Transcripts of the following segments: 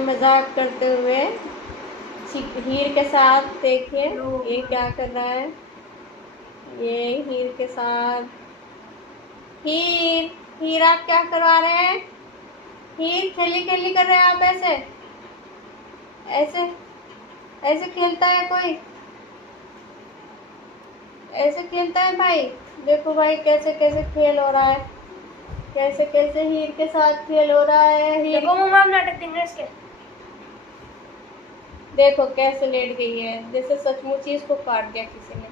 Ryan मजाक करते हुए हीर के साथ। देखिए ये क्या कर रहा है, ये हीर के साथ। हीर, हीर आप क्या करवा रहे हैं? हीर खेली खेली कर रहे हैं आप? ऐसे ऐसे ऐसे खेलता है कोई? ऐसे खेलता है भाई? देखो भाई कैसे कैसे खेल हो रहा है, कैसे कैसे हीर के साथ खेल हो रहा है। हीर देखो मम्मा, हम नाटक देंगे इसके। देखो कैसे लेट गई है, जैसे सचमुच ही इसको काट दिया किसी ने।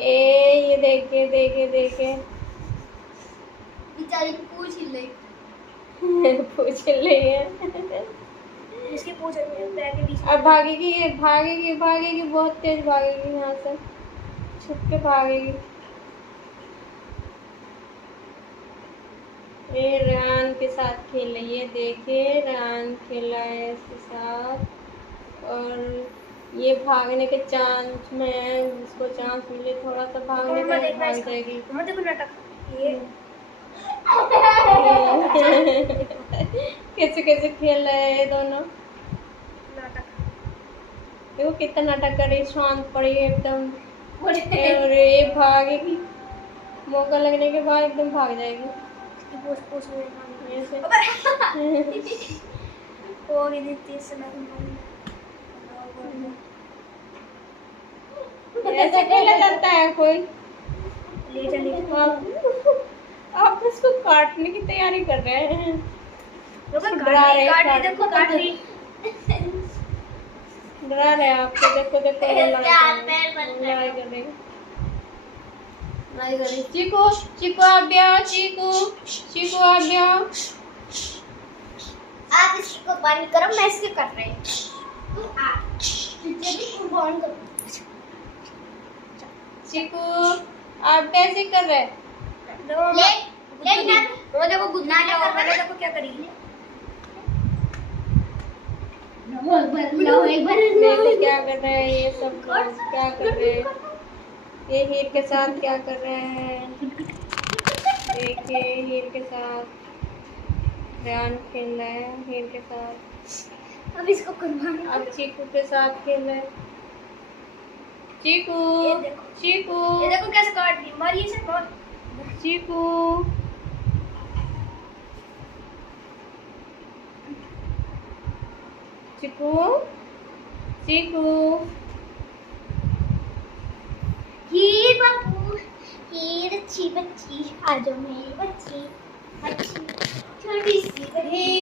ये देखे देखे देखे बेचारी की पूंछ हिल रही। पूछ रही है। इसकी पूंछ पैर के बीच में। अब भागेगी, ये भागेगी भागेगी, बहुत तेज भागेगी, यहाँ से छुप के भागेगी। ये रेहान के साथ खेल रही है, देखिए रेहान खेल रहा है इसके साथ। और ये भागने के चांस में है, जिसको चांस मिले थोड़ा सा भागने का, भाग जाएगी। देखो नाटक ये कैसे कैसे खेल रहे हैं ये दोनों। नाटक। देखो कितना नाटक कर रही, शांत पड़ी है एकदम। और ये भागेगी, मौका लगने के बाद एकदम भाग जाएगी। पूछ ऐसे और ये तेज से मैं ऐसे खेला जाता है कोई? ले चलिए। आप इसको काटने की तैयारी कर रहे हैं। डरा रहे हैं, देखो काट रही। डरा रहे हैं आपको, देखो देखो लड़ाई कर रही। चीकू, चीकू आप भी आओ, चीकू, चीकू आप भी आओ। आप इसको बंद करो, मैं इसके कर रही हूँ। चीकू आप कैसे कर रहे हैं? वो देखो गुदना जाओ, मैंने देखो क्या करी। देखो क्या कर रहे हैं ये सब, क्या कर रहे हैं ये हीर के साथ, क्या कर रहे हैं। देखिए हीर के साथ रेहान खेल रहा है, हीर के साथ। अब इसको करवाना। अब चीकू के साथ खेल रहे हैं। चीकू, चीकू, ये देखो कैसे काट दी, मारिए इसे बहुत। चीकू, चीकू, चीकू। हीर बाबू, हीर अच्छी बच्ची, आ जाओ मेरी बच्ची, अच्छी छोटी सी बच्ची।